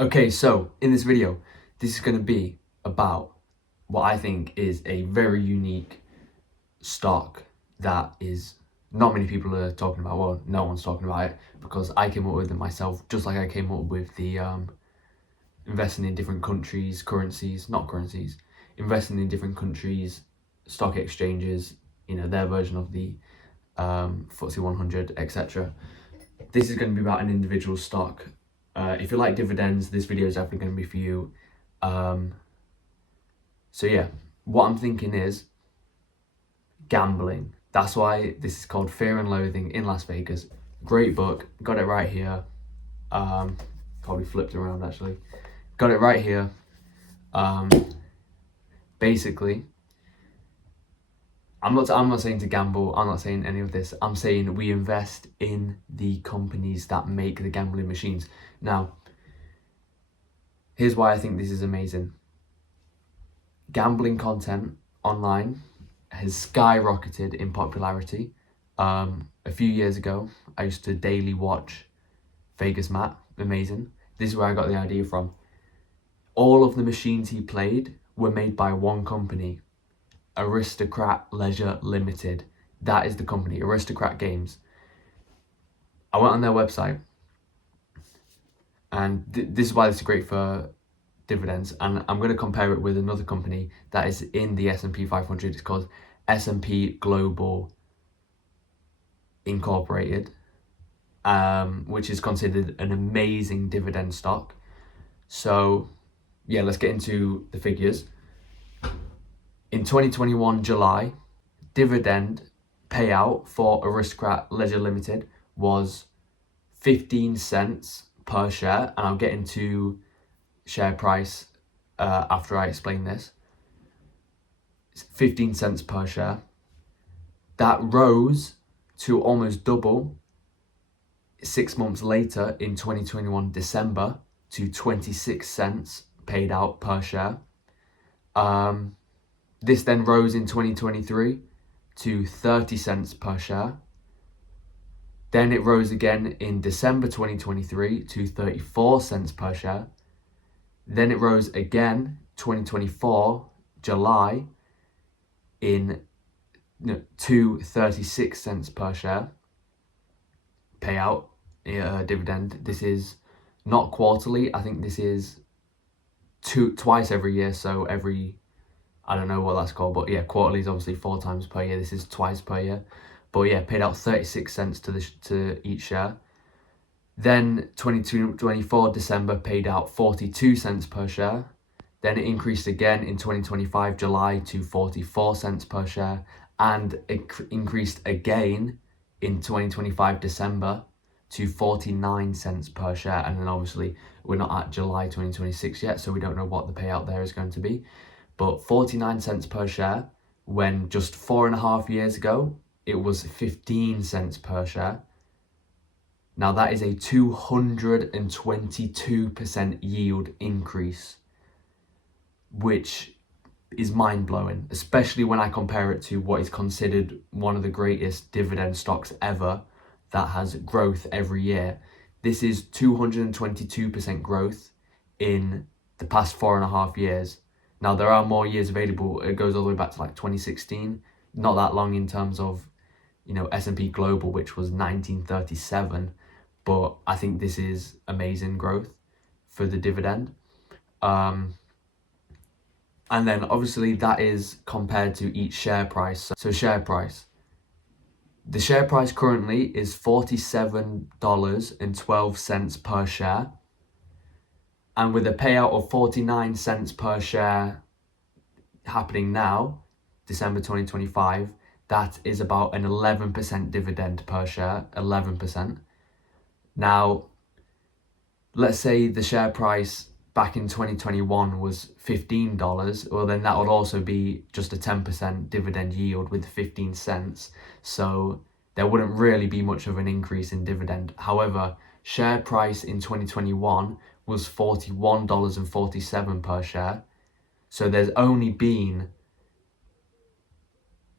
Okay, so in this video, this is going to be about what I think is a very unique stock that is not many people are talking about. Well, no one's talking about it because I came up with it myself, just like I came up with the investing in different countries, investing in different countries, stock exchanges, their version of the FTSE 100, etc. This is going to be about an individual stock. If you like dividends, this video is definitely going to be for you. So yeah, what I'm thinking is gambling. That's why this is called Fear and Loathing in Las Vegas. Great book, got it right here. Probably flipped around actually. Got it right here. Basically, I'm not saying to gamble, I'm not saying any of this. I'm saying we invest in the companies that make the gambling machines. Now, here's why I think this is amazing. Gambling content online has skyrocketed in popularity. A few years ago, I used to daily watch Vegas Matt. Amazing. This is where I got the idea from. All of the machines he played were made by one company, Aristocrat Leisure Limited. That is the company, Aristocrat Games. I went on their website, and this is why this is great for dividends, and I'm going to compare it with another company that is in the S&P 500. It's called S&P Global Incorporated, which is considered an amazing dividend stock. So yeah, let's get into the figures. In 2021 July, dividend payout for Aristocrat Leisure Limited was 15 cents per share, and I'll get into share price after I explain this. It's 15 cents per share. That rose to almost double 6 months later in 2021 December to 26 cents paid out per share. This then rose in 2023 to 30 cents per share. Then it rose again in December 2023 to 34 cents per share. Then it rose again 2024 July to 36 cents per share payout dividend. This is not quarterly. I think this is twice every year. So I don't know what that's called, but yeah, quarterly is obviously 4 times per year. This is twice per year. But yeah, paid out 36 cents to each share. Then 2024 December paid out 42 cents per share. Then it increased again in 2025 July to 44 cents per share, and it increased again in 2025 December to 49 cents per share. And then obviously we're not at July 2026 yet, so we don't know what the payout there is going to be. But 49 cents per share, when just 4.5 years ago, it was 15 cents per share. Now that is a 222% yield increase, which is mind-blowing, especially when I compare it to what is considered one of the greatest dividend stocks ever that has growth every year. This is 222% growth in the past 4.5 years. Now there are more years available. It goes all the way back to like 2016, not that long in terms of, S&P Global, which was 1937. But I think this is amazing growth for the dividend. And then obviously that is compared to each share price. So share price. The share price currently is $47.12 per share. And with a payout of 49 cents per share happening now, December 2025, that is about an 11% dividend per share, 11%. Now, let's say the share price back in 2021 was $15, well then that would also be just a 10% dividend yield with 15 cents. So there wouldn't really be much of an increase in dividend. However, share price in 2021 was $41.47 per share. So there's only been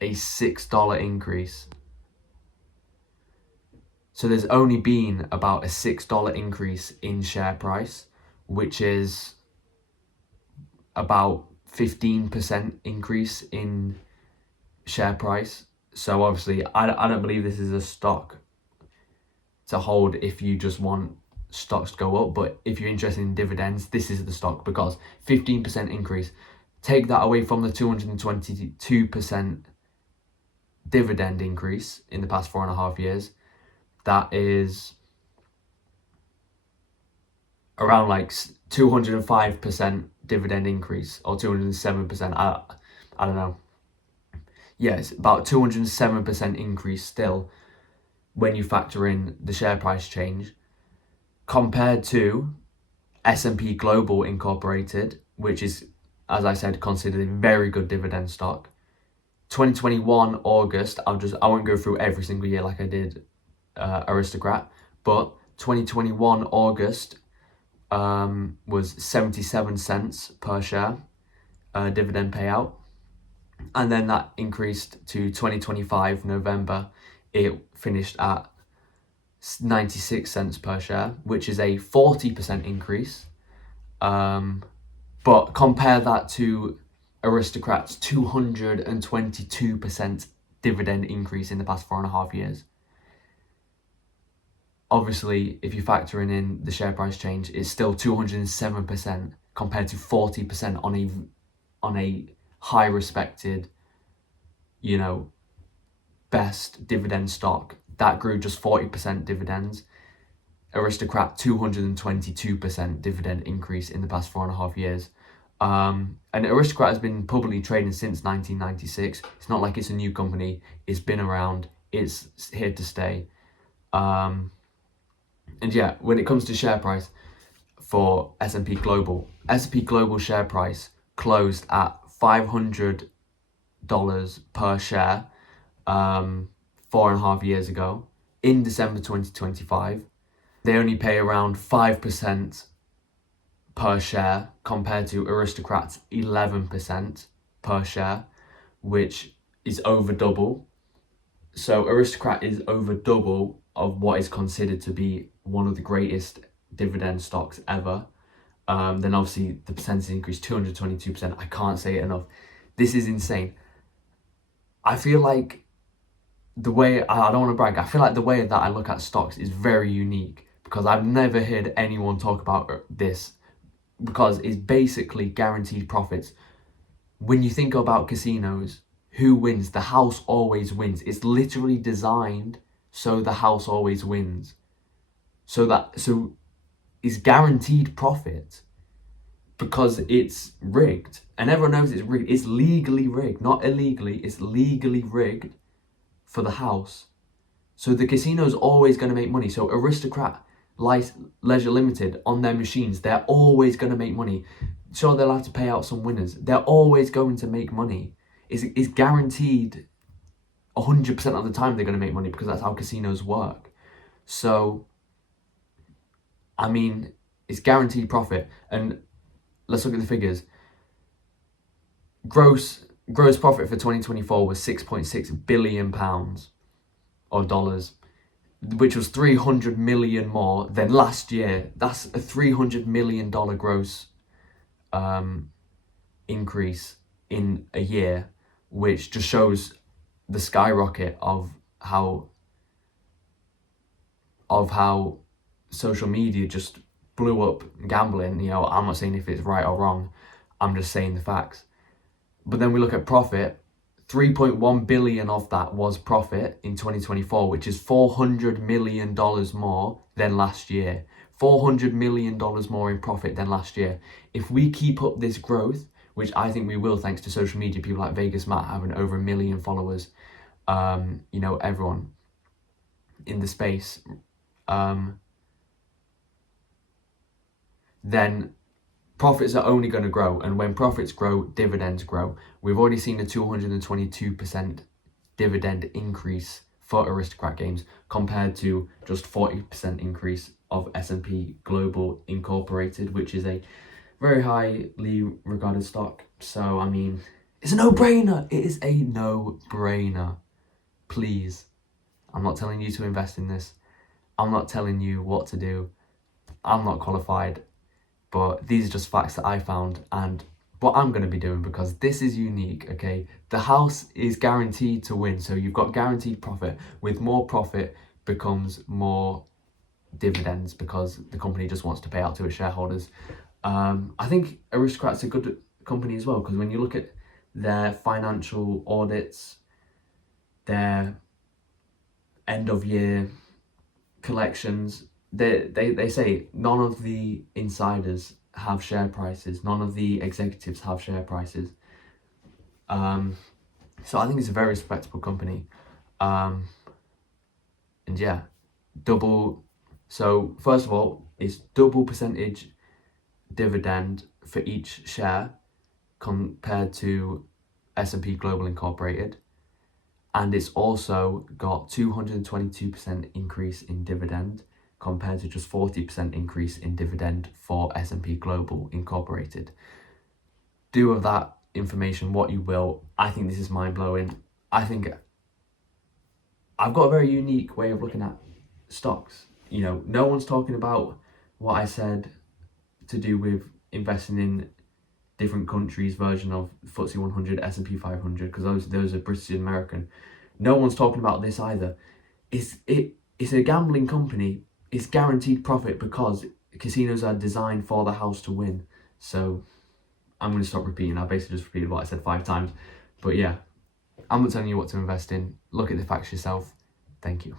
a $6 increase. So there's only been about a $6 increase in share price, which is about 15% increase in share price. So obviously, I don't believe this is a stock to hold if you just want stocks to go up, but if you're interested in dividends, this is the stock, because 15% increase. Take that away from the 222% dividend increase in the past 4.5 years. That is around like 205% dividend increase, or 207%. I don't know. Yeah, it's about 207% increase still when you factor in the share price change, compared to S&P Global Incorporated, which is, as I said, considered a very good dividend stock. 2021 August, I won't go through every single year like I did Aristocrat, but 2021 August was 77 cents per share dividend payout, and then that increased to 2025 November. It finished at 96 cents per share, which is a 40% increase. But compare that to Aristocrat's 222% dividend increase in the past 4.5 years. Obviously, if you factor in the share price change, it's still 207% compared to 40% on a high respected, best dividend stock that grew just 40% dividends. Aristocrat 222% dividend increase in the past 4.5 years. And Aristocrat has been publicly trading since 1996. It's not like it's a new company. It's been around. It's here to stay. And yeah, when it comes to share price for S&P Global share price closed at $500 per share 4.5 years ago in December 2025. They only pay around 5% per share compared to Aristocrat's 11% per share, which is over double. So Aristocrat is over double of what is considered to be one of the greatest dividend stocks ever. Then obviously the percentage increase, 222%. I can't say it enough. This is insane. I feel like the way, I don't want to brag, I feel like the way that I look at stocks is very unique, because I've never heard anyone talk about this, because it's basically guaranteed profits. When you think about casinos, who wins? The house always wins. It's literally designed so the house always wins. So it's guaranteed profit because it's rigged. And everyone knows it's rigged. It's legally rigged, not illegally. It's legally rigged for the house. So the casino's always going to make money. So Aristocrat, Leisure Limited, on their machines, they're always going to make money. Sure, they'll have to pay out some winners. They're always going to make money. It's guaranteed 100% of the time they're going to make money, because that's how casinos work. So, I mean, it's guaranteed profit. And let's look at the figures. Gross profit for 2024 was £6.6 billion or dollars, which was 300 million more than last year. That's a $300 million gross increase in a year, which just shows the skyrocket of how social media just blew up gambling. I'm not saying if it's right or wrong, I'm just saying the facts. But then we look at profit. 3.1 billion of that was profit in 2024, which is $400 million more than last year. $400 million more in profit than last year. If we keep up this growth, which I think we will thanks to social media, people like Vegas Matt having over 1 million followers, everyone in the space, then profits are only going to grow. And when profits grow, dividends grow. We've already seen a 222% dividend increase for Aristocrat Games compared to just 40% increase of S&P Global Incorporated, which is a very highly regarded stock. So, I mean, it's a no-brainer. It is a no-brainer. Please. I'm not telling you to invest in this. I'm not telling you what to do. I'm not qualified. but these are just facts that I found and what I'm going to be doing, because this is unique, okay? The house is guaranteed to win, so you've got guaranteed profit. With more profit becomes more dividends, because the company just wants to pay out to its shareholders. I think Aristocrat's a good company as well, because when you look at their financial audits, their end of year collections, they say none of the insiders have share prices, none of the executives have share prices. So I think it's a very respectable company. And yeah, so first of all, it's double percentage dividend for each share compared to S&P Global Incorporated. And it's also got 222% increase in dividend compared to just 40% increase in dividend for S&P Global Incorporated. Do with that information what you will. I think this is mind-blowing. I think I've got a very unique way of looking at stocks. You know, no one's talking about what I said to do with investing in different countries' version of FTSE 100, S&P 500, because those are British and American. No one's talking about this either. It's a gambling company. It's guaranteed profit because casinos are designed for the house to win. So I'm going to stop repeating. I basically just repeated what I said 5 times. But yeah, I'm not telling you what to invest in. Look at the facts yourself. Thank you.